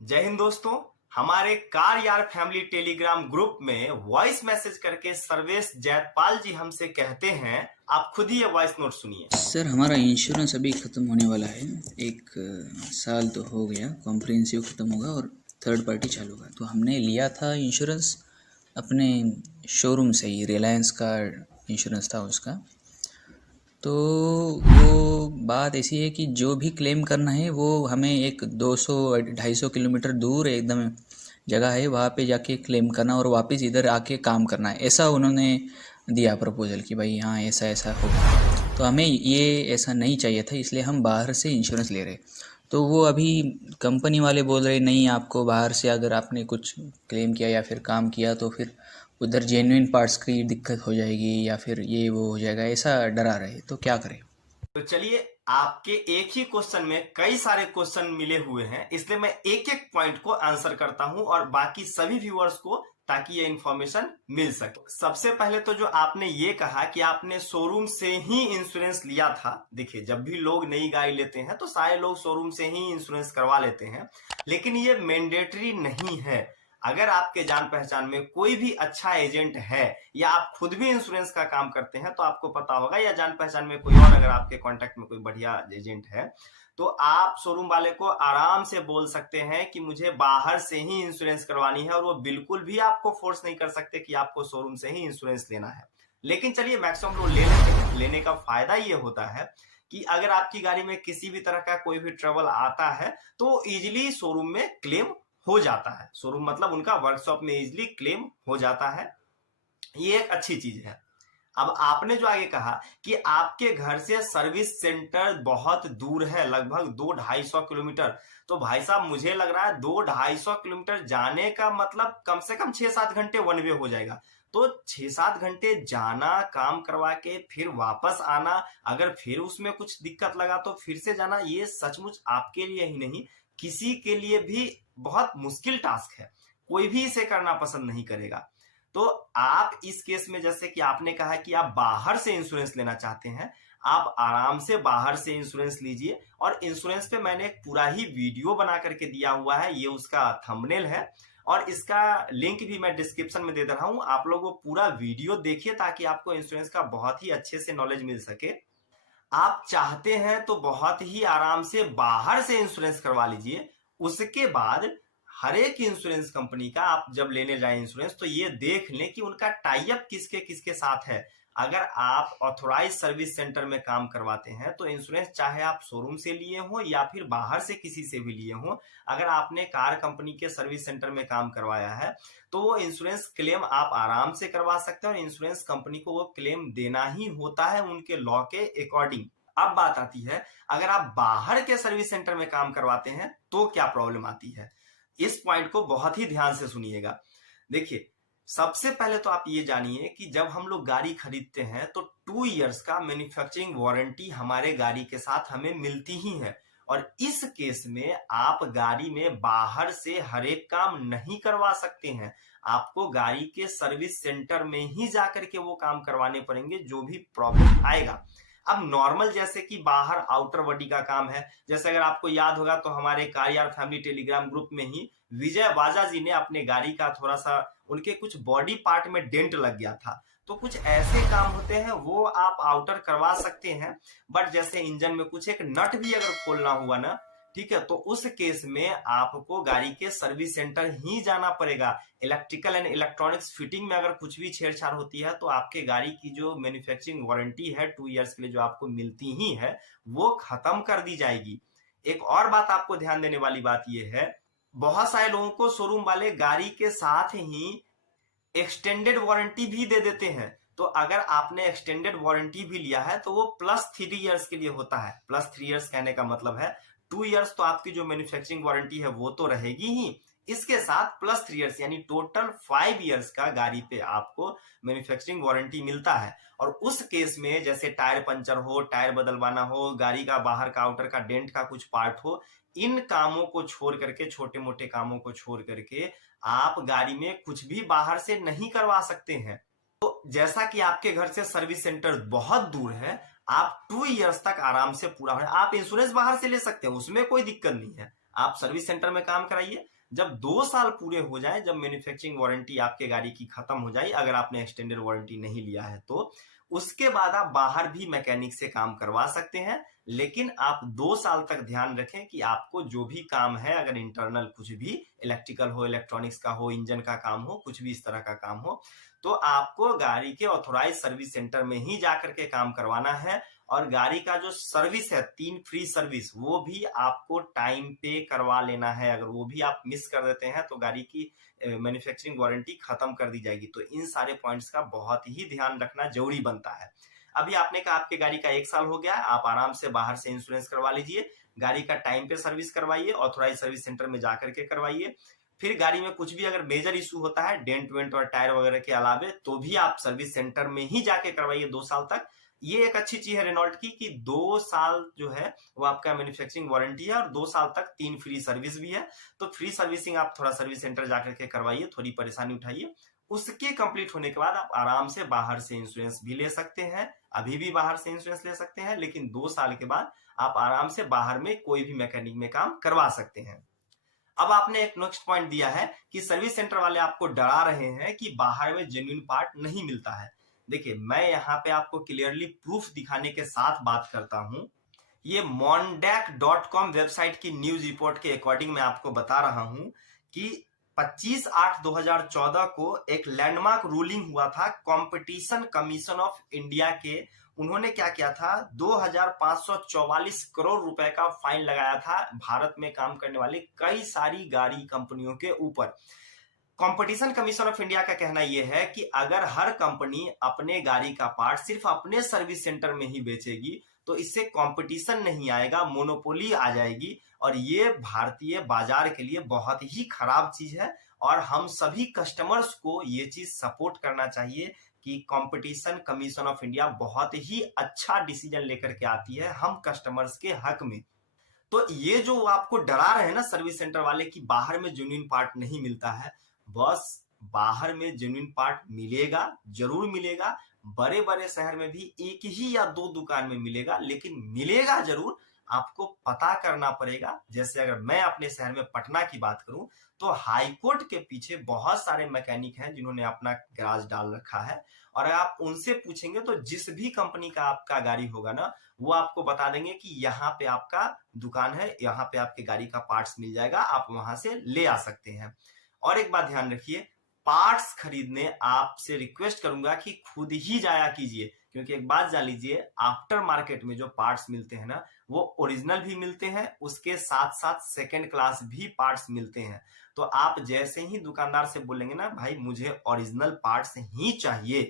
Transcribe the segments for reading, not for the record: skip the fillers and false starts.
जय हिंद दोस्तों। हमारे कार यार फैमिली टेलीग्राम ग्रुप में वॉइस मैसेज करके सर्वेश जयपाल जी हमसे कहते हैं, आप खुद ही ये वॉइस नोट सुनिए। सर, हमारा इंश्योरेंस अभी ख़त्म होने वाला है। एक साल तो हो गया, कॉम्प्रिहेंसिव ख़त्म होगा और थर्ड पार्टी चालू होगा। तो हमने लिया था इंश्योरेंस अपने शोरूम से ही, रिलायंस का इंश्योरेंस था उसका। तो वो बात ऐसी है कि जो भी क्लेम करना है वो हमें एक 200-250 किलोमीटर दूर एकदम जगह है, वहाँ पे जाके क्लेम करना और वापस इधर आके काम करना है। ऐसा उन्होंने दिया प्रपोज़ल कि भाई हाँ ऐसा ऐसा होगा। तो हमें ये ऐसा नहीं चाहिए था, इसलिए हम बाहर से इंश्योरेंस ले रहे। तो वो अभी कंपनी वाले बोल रहे नहीं, आपको बाहर से अगर आपने कुछ क्लेम किया या फिर काम किया तो फिर उधर जेन्युइन पार्ट्स की दिक्कत हो जाएगी या फिर ये वो हो जाएगा, ऐसा डरा रहे। तो क्या करें? तो चलिए, आपके एक ही क्वेश्चन में कई सारे क्वेश्चन मिले हुए हैं, इसलिए मैं एक एक पॉइंट को आंसर करता हूं और बाकी सभी व्यूअर्स को, ताकि ये इंफॉर्मेशन मिल सके। सबसे पहले तो जो आपने ये कहा कि आपने शोरूम से ही इंश्योरेंस लिया था। देखिए, जब भी लोग नई गाड़ी लेते हैं तो सारे लोग शोरूम से ही इंश्योरेंस करवा लेते हैं, लेकिन ये मैंडेटरी नहीं है। अगर आपके जान पहचान में कोई भी अच्छा एजेंट है या आप खुद भी इंश्योरेंस का काम करते हैं तो आपको पता होगा, या जान पहचान में कोई और अगर आपके कांटेक्ट में कोई बढ़िया एजेंट है तो आप शोरूम वाले को आराम से बोल सकते हैं कि मुझे बाहर से ही इंश्योरेंस करवानी है, और वो बिल्कुल भी आपको फोर्स नहीं कर सकते कि आपको शोरूम से ही इंश्योरेंस लेना है। लेकिन चलिए, मैक्सिमम लोग ले लेते हैं। लेने का फायदा ये होता है कि अगर आपकी गाड़ी में किसी भी तरह का कोई भी ट्रबल आता है तो इजिली शोरूम में क्लेम हो जाता है। शोरूम मतलब उनका वर्कशॉप में इजिली क्लेम हो जाता है। ये एक अच्छी चीज है। अब आपने जो आगे कहा कि आपके घर से सर्विस सेंटर बहुत दूर है, लगभग 200-250 किलोमीटर। तो भाई साहब, मुझे लग रहा है 200-250 किलोमीटर जाने का मतलब कम से कम 6-7 घंटे वन वे हो जाएगा। तो 6-7 घंटे जाना, काम करवा के फिर वापस आना, अगर फिर उसमें कुछ दिक्कत लगा तो फिर से जाना, ये सचमुच आपके लिए ही नहीं, किसी के लिए भी बहुत मुश्किल टास्क है। कोई भी इसे करना पसंद नहीं करेगा। तो आप इस केस में, जैसे कि आपने कहा कि आप बाहर से इंश्योरेंस लेना चाहते हैं, आप आराम से बाहर से इंश्योरेंस लीजिए। और इंश्योरेंस पे मैंने एक पूरा ही वीडियो बना करके दिया हुआ है, ये उसका थंबनेल है और इसका लिंक भी मैं डिस्क्रिप्शन में दे दे रहा हूं। आप लोग वो पूरा वीडियो देखिए ताकि आपको इंश्योरेंस का बहुत ही अच्छे से नॉलेज मिल सके। आप चाहते हैं तो बहुत ही आराम से बाहर से इंश्योरेंस करवा लीजिए। उसके बाद हर एक इंश्योरेंस कंपनी का आप जब लेने जाए इंश्योरेंस, तो ये देख लें कि उनका टाई अप किसके किसके साथ है। अगर आप ऑथोराइज सर्विस सेंटर में काम करवाते हैं तो इंश्योरेंस चाहे आप शोरूम से लिए हो या फिर बाहर से किसी से भी लिए हो, अगर आपने कार कंपनी के सर्विस सेंटर में काम करवाया है तो वो इंश्योरेंस क्लेम आप आराम से करवा सकते हैं, और इंश्योरेंस कंपनी को वो क्लेम देना ही होता है उनके लॉ के अकॉर्डिंग। अब बात आती है, अगर आप बाहर के सर्विस सेंटर में काम करवाते हैं तो क्या प्रॉब्लम आती है। इस पॉइंट को बहुत ही ध्यान से सुनिएगा। देखिए, सबसे पहले तो आप ये जानिए कि जब हम लोग गाड़ी खरीदते हैं तो 2 इयर्स का मैन्युफैक्चरिंग वारंटी हमारे गाड़ी के साथ हमें मिलती ही है। और इस केस में आप गाड़ी में बाहर से हर एक काम नहीं करवा सकते हैं। आपको गाड़ी के सर्विस सेंटर में ही जाकर के वो काम करवाने पड़ेंगे, जो भी प्रॉब्लम आएगा। अब नॉर्मल जैसे कि बाहर आउटर बॉडी का काम है, जैसे अगर आपको याद होगा तो हमारे कार यार फैमिली टेलीग्राम ग्रुप में ही विजय वाजा जी ने अपने गाड़ी का थोड़ा सा, उनके कुछ बॉडी पार्ट में डेंट लग गया था, तो कुछ ऐसे काम होते हैं वो आप आउटर करवा सकते हैं। बट जैसे इंजन में कुछ एक नट भी अगर खोलना हुआ ना, ठीक है, तो उस केस में आपको गाड़ी के सर्विस सेंटर ही जाना पड़ेगा। इलेक्ट्रिकल एंड इलेक्ट्रॉनिक्स फिटिंग में अगर कुछ भी छेड़छाड़ होती है तो आपके गाड़ी की जो मैन्युफैक्चरिंग वारंटी है 2 इयर्स के लिए जो आपको मिलती ही है, वो खत्म कर दी जाएगी। एक और बात आपको ध्यान देने वाली बात यह है, बहुत सारे लोगों को शोरूम वाले गाड़ी के साथ ही एक्सटेंडेड वारंटी भी दे देते हैं। तो अगर आपने एक्सटेंडेड वारंटी भी लिया है तो वो +3 इयर्स के लिए होता है। +3 इयर्स कहने का मतलब है 2 इयर्स तो आपकी जो मैन्युफैक्चरिंग वारंटी है वो तो रहेगी ही, इसके साथ +3 इयर्स यानी टोटल 5 इयर्स का गाड़ी पे आपको मैन्युफैक्चरिंग वारंटी मिलता है। और उस केस में जैसे टायर पंचर हो, टायर बदलवाना हो, गाड़ी का बाहर का आउटर का डेंट का कुछ पार्ट हो, इन कामों को छोड़ करके, छोटे मोटे कामों को छोड़ करके आप गाड़ी में कुछ भी बाहर से नहीं करवा सकते हैं। तो जैसा कि आपके घर से सर्विस सेंटर बहुत दूर है, आप 2 इयर्स तक आराम से पूरा हो, आप इंश्योरेंस बाहर से ले सकते हैं, उसमें कोई दिक्कत नहीं है। आप सर्विस सेंटर में काम कराइए। जब 2 साल पूरे हो जाए, जब मैन्युफैक्चरिंग वारंटी आपके गाड़ी की खत्म हो जाए, अगर आपने एक्सटेंडेड वारंटी नहीं लिया है तो उसके बाद आप बाहर भी मैकेनिक से काम करवा सकते हैं। लेकिन आप 2 साल तक ध्यान रखें कि आपको जो भी काम है, अगर इंटरनल कुछ भी इलेक्ट्रिकल हो, इलेक्ट्रॉनिक्स का हो, इंजन का काम हो, कुछ भी इस तरह का काम हो, तो आपको गाड़ी के ऑथोराइज सर्विस सेंटर में ही जाकर के काम करवाना है। और गाड़ी का जो सर्विस है, 3 फ्री सर्विस, वो भी आपको टाइम पे करवा लेना है। अगर वो भी आप मिस कर देते हैं तो गाड़ी की मैन्युफैक्चरिंग वारंटी खत्म कर दी जाएगी। तो इन सारे पॉइंट्स का बहुत ही ध्यान रखना जरूरी बनता है। अभी आपने कहा आपके गाड़ी का 1 साल हो गया, आप आराम से बाहर से इंश्योरेंस करवा लीजिए, गाड़ी का टाइम पे सर्विस करवाइए, ऑथोराइज सर्विस सेंटर में जाकर के करवाइए। फिर गाड़ी में कुछ भी अगर मेजर इशू होता है, डेंट वेंट और टायर वगैरह के अलावे, तो भी आप सर्विस सेंटर में ही जाके करवाइए 2 साल तक। ये एक अच्छी चीज है रेनॉल्ट की कि 2 साल जो है वो आपका मैन्युफैक्चरिंग वारंटी है और 2 साल तक 3 फ्री सर्विस भी है। तो फ्री सर्विसिंग आप थोड़ा सर्विस सेंटर जाकर के करवाइए, थोड़ी परेशानी उठाइए। उसके कंप्लीट होने के बाद आप आराम से बाहर से इंश्योरेंस भी ले सकते हैं। अभी भी बाहर से इंश्योरेंस ले सकते हैं, लेकिन 2 साल के बाद आप आराम से बाहर में कोई भी मैकेनिक में काम करवा सकते हैं। अब आपने एक नेक्स्ट पॉइंट दिया है कि सर्विस सेंटर वाले आपको डरा रहे हैं कि बाहर में जेन्युइन पार्ट नहीं मिलता है। देखिए, मैं यहाँ पे आपको क्लियरली प्रूफ दिखाने के साथ बात करता हूं। ये mondak.com वेबसाइट की न्यूज रिपोर्ट के अकॉर्डिंग मैं आपको बता रहा हूं कि 25/8/2014 को एक लैंडमार्क रूलिंग हुआ था कंपटीशन कमीशन ऑफ इंडिया के। उन्होंने क्या किया था, 2544 करोड़ रुपए का फाइन लगाया था भारत में काम करने वाली कई सारी गाड़ी कंपनियों के ऊपर। कंपटीशन कमीशन ऑफ इंडिया का कहना यह है कि अगर हर कंपनी अपने गाड़ी का पार्ट सिर्फ अपने सर्विस सेंटर में ही बेचेगी तो इससे कंपटीशन नहीं आएगा, मोनोपोली आ जाएगी। और ये भारतीय बाजार के लिए बहुत ही खराब चीज है और हम सभी कस्टमर्स को ये चीज सपोर्ट करना चाहिए कि कंपटीशन कमीशन ऑफ इंडिया बहुत ही अच्छा डिसीजन लेकर के आती है हम कस्टमर्स के हक में। तो ये जो आपको डरा रहे हैं ना सर्विस सेंटर वाले कि बाहर में जेन्युइन पार्ट नहीं मिलता है, बस बाहर में जेन्युइन पार्ट मिलेगा, जरूर मिलेगा। बड़े बड़े शहर में भी 1 ही या 2 दुकान में मिलेगा, लेकिन मिलेगा जरूर। आपको पता करना पड़ेगा। जैसे अगर मैं अपने शहर में पटना की बात करूं तो हाईकोर्ट के पीछे बहुत सारे मैकेनिक हैं जिन्होंने अपना गैराज डाल रखा है। और आप उनसे पूछेंगे तो जिस भी कंपनी का आपका गाड़ी होगा ना, वो आपको बता देंगे कि यहाँ पे आपका दुकान है, यहाँ पे आपके गाड़ी का पार्ट्स मिल जाएगा, आप वहां से ले आ सकते हैं। और एक बात ध्यान रखिए, पार्ट्स खरीदने आपसे रिक्वेस्ट करूंगा कि खुद ही जाया कीजिए, क्योंकि एक बात जान लीजिए, आफ्टर मार्केट में जो पार्ट्स मिलते हैं ना, वो ओरिजिनल भी मिलते हैं, उसके साथ साथ सेकंड क्लास भी पार्ट्स मिलते हैं। तो आप जैसे ही दुकानदार से बोलेंगे ना, भाई मुझे ओरिजिनल पार्ट्स ही चाहिए,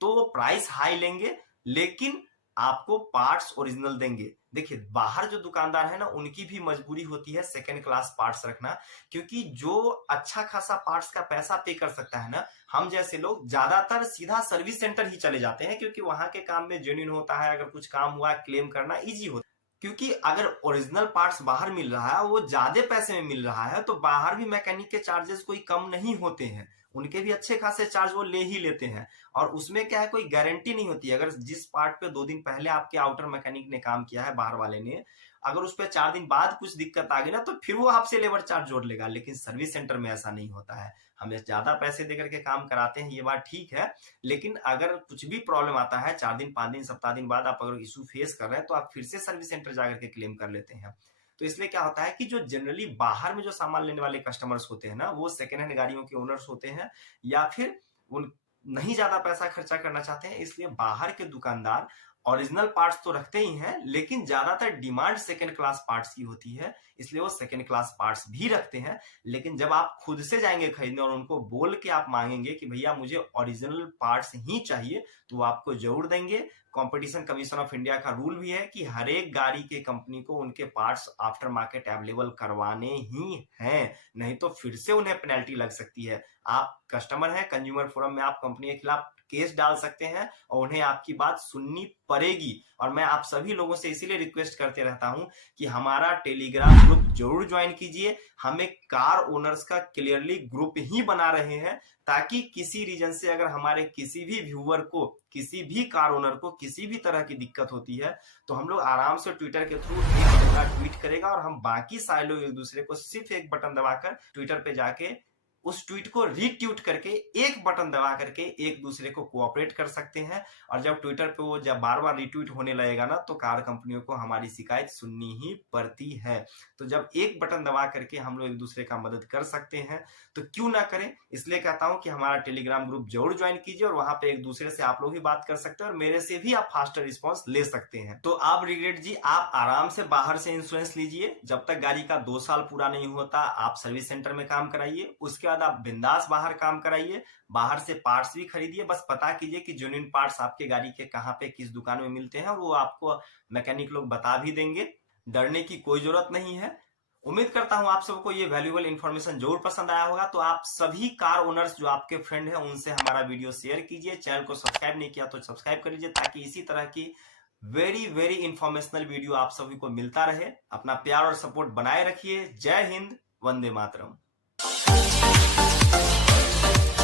तो वो प्राइस हाई लेंगे, लेकिन आपको पार्ट्स ओरिजिनल देंगे। देखिए, बाहर जो दुकानदार है ना, उनकी भी मजबूरी होती है सेकंड क्लास पार्ट्स रखना, क्योंकि जो अच्छा खासा पार्ट्स का पैसा पे कर सकता है ना, हम जैसे लोग ज्यादातर सीधा सर्विस सेंटर ही चले जाते हैं, क्योंकि वहां के काम में जेन्युइन होता है। अगर कुछ काम हुआ, क्लेम करना इजी होता है। क्योंकि अगर ओरिजिनल पार्ट्स बाहर मिल रहा है, वो ज्यादा पैसे में मिल रहा है, तो बाहर भी मैकेनिक के चार्जेस कोई कम नहीं होते हैं, उनके भी अच्छे खासे चार्ज वो ले ही लेते हैं। और उसमें क्या है, कोई गारंटी नहीं होती। अगर जिस पार्ट पे 2 दिन पहले आपके आउटर मैकेनिक ने काम किया है, बाहर वाले ने, अगर उस पर 4 दिन बाद कुछ दिक्कत आ गई ना, तो फिर वो आपसे लेबर चार्ज जोड़ लेगा। लेकिन सर्विस सेंटर में ऐसा नहीं होता है, हमें ज्यादा पैसे देकर के काम कराते हैं, ये बात ठीक है। लेकिन अगर कुछ भी प्रॉब्लम आता है 4 दिन, 5 दिन, सप्ताह दिन बाद आप अगर इशू फेस कर रहे हैं, तो आप फिर से सर्विस सेंटर जाकर के क्लेम कर लेते हैं। तो इसलिए क्या होता है कि जो जनरली बाहर में जो सामान लेने वाले कस्टमर्स होते हैं ना, वो सेकेंड हैंड गाड़ियों के ओनर्स होते हैं, या फिर उन नहीं ज्यादा पैसा खर्चा करना चाहते हैं। इसलिए बाहर के दुकानदार ओरिजिनल पार्ट्स तो रखते ही हैं, लेकिन ज्यादातर डिमांड सेकंड क्लास पार्ट्स की होती है, इसलिए वो सेकंड क्लास पार्ट्स भी रखते हैं। लेकिन जब आप खुद से जाएंगे खरीदने और उनको बोल के आप मांगेंगे कि भैया मुझे ओरिजिनल पार्ट्स ही चाहिए, तो वो आपको जरूर देंगे। कंपटीशन कमीशन ऑफ इंडिया का रूल भी है कि हर एक गाड़ी के कंपनी को उनके पार्ट्स आफ्टर मार्केट अवेलेबल करवाने ही हैं, नहीं तो फिर से उन्हें पेनल्टी लग सकती है। आप कस्टमर हैं, कंज्यूमर फोरम में आप कंपनी के खिलाफ केस डाल सकते हैं और उन्हें आपकी बात सुननी पड़ेगी। और मैं आप सभी लोगों से इसीलिए रिक्वेस्ट करते रहता हूं कि हमारा टेलीग्राम ग्रुप जरूर ज्वाइन कीजिए। हम एक कार ओनर्स का क्लियरली ग्रुप ही बना रहे हैं, ताकि किसी रीजन से अगर हमारे किसी भी व्यूअर को किसी भी कार ओनर को किसी भी तरह की दिक्कत होती है तो हम लोग आराम से ट्विटर के थ्रू एक बंदा ट्वीट करेगा और हम बाकी सारे लोग एक दूसरे को सिर्फ एक बटन दबाकर ट्विटर पे जाके उस ट्वीट को रीट्वीट करके एक बटन दबा करके एक दूसरे को कोऑपरेट कर सकते हैं। और जब ट्विटर पे वो जब बार बार रीट्वीट होने लगेगा ना तो कार कंपनियों को हमारी शिकायत सुननी ही पड़ती है। तो जब एक बटन दबा करके हम लोग एक दूसरे का मदद कर सकते हैं तो क्यों ना करें। इसलिए कहता हूं कि हमारा टेलीग्राम ग्रुप जरूर ज्वाइन कीजिए और वहां पे एक दूसरे से आप लोग भी बात कर सकते हैं और मेरे से भी आप फास्टर रिस्पॉन्स ले सकते हैं। तो आप रिग्रेट जी आप आराम से बाहर से इंश्योरेंस लीजिए, जब तक गाड़ी का 2 साल पूरा नहीं होता आप सर्विस सेंटर में काम कराइए, उसके बाद आप बिंदास बाहर काम कराइए, बाहर से पार्ट्स भी खरीदिए। बस पता कीजिए कि जेन्युइन पार्ट्स आपके गाड़ी के कहां पे किस दुकान में मिलते हैं और वो आपको मैकेनिक लोग बता भी देंगे। डरने की कोई जरूरत नहीं है। उम्मीद करता हूं आप सबको ये वैल्यूएबल इंफॉर्मेशन जरूर पसंद आया होगा। तो आप सभी कार ओनर्स जो आपके फ्रेंड हैं उनसे हमारा वीडियो शेयर कीजिए। चैनल को सब्सक्राइब नहीं किया तो सब्सक्राइब कर लीजिए ताकि इसी तरह की वेरी इंफॉर्मेशनल वीडियो आप सभी को मिलता रहे। अपना प्यार और सपोर्ट बनाए रखिए। जय हिंद, वंदे मातरम।